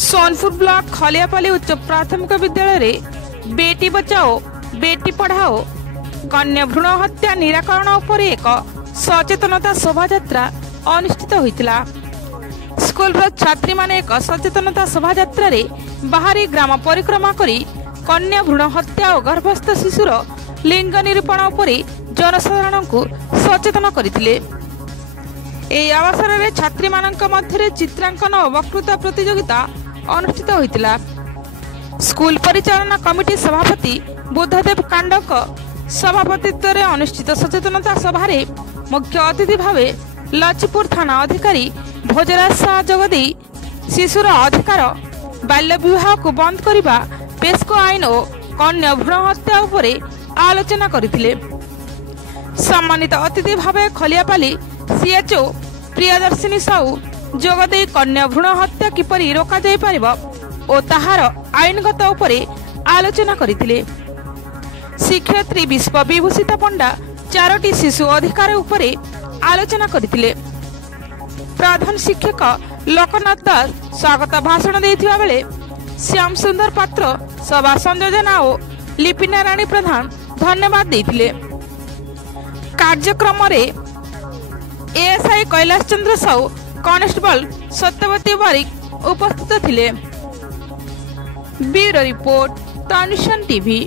Sonpur block खलियापाली उच्च प्राथमिक विद्यालय रे बेटी बचाओ बेटी पढ़ाओ कन्या भ्रूण हत्या निराकरण उपर एक सचेतनता शोभायात्रा अनुष्ठित होइतिला। स्कूल छात्री माने एक सचेतनता शोभायात्रा रे बाहरी ग्राम परिक्रमा करी कन्या भ्रूण हत्या और गर्भस्थ शिशुर लिंग निरूपण उपर जनसाधारण को सचेतन करथिले। এই অবসରରେ ଛାତ୍ରୀମାନଙ୍କ ମଧ୍ୟରେ ଚିତ୍ରାଙ୍କନ ଓ ବକ୍ତୃତା ପ୍ରତିଯୋଗିତା ଅନୁଷ୍ଠିତ ହୋଇଥିଲା। ସ୍କୁଲ ପରିଚାଳନା କମିଟି ସଭାପତି ବୁଦ୍ଧଦେବ କାଣ୍ଡଙ୍କ ସଭାପତିତ୍ୱରେ ଅନୁଷ୍ଠିତ ସଚେତନତା ସଭାରେ ମୁଖ୍ୟ ଅତିଥି ଭାବେ ଲଛିପୁର ଥାନା ଅଧିକାରୀ ଭୋଜରାଜ ସାହା ଯୋଗଦେଇ ଶିଶୁର ଅଧିକାର, ବାଲ୍ୟ ବିବାହକୁ ବନ୍ଦ କରିବା, ପେସ୍କୋ ଆଇନ ଓ କନ୍ୟା ଭ୍रूण ହତ୍ୟା ଉପରେ ଆଲୋଚନା କରିଥିଲେ। ସମ୍ମାନିତ ଅତିଥି ଭାବେ ଖଲିଆପାଲି सीएचओ प्रियदर्शिनी साहू जोगदे कन्या भ्रूण हत्या किपरि रोका जाय परिबो ओ ताहार आईनगत उपरे आलोचना करिथिले। शिक्षयित्री विश्व विभूषिता पंडा 4टी शिशु अधिकार उपरे आलोचना करिथिले। प्रधान शिक्षक लोकनाथ दास स्वागत भाषण देथिबा बेले श्याम सुंदर पात्र सभा संयोजना और लिपिना राणी प्रधान धन्यवाद देथिले। कार्यक्रम रे एएसआई कैलाश चंद्र साहू, कांस्टेबल सत्यवती बारिक उपस्थित थिले। ब्यूरो रिपोर्ट, तनुषण टीवी।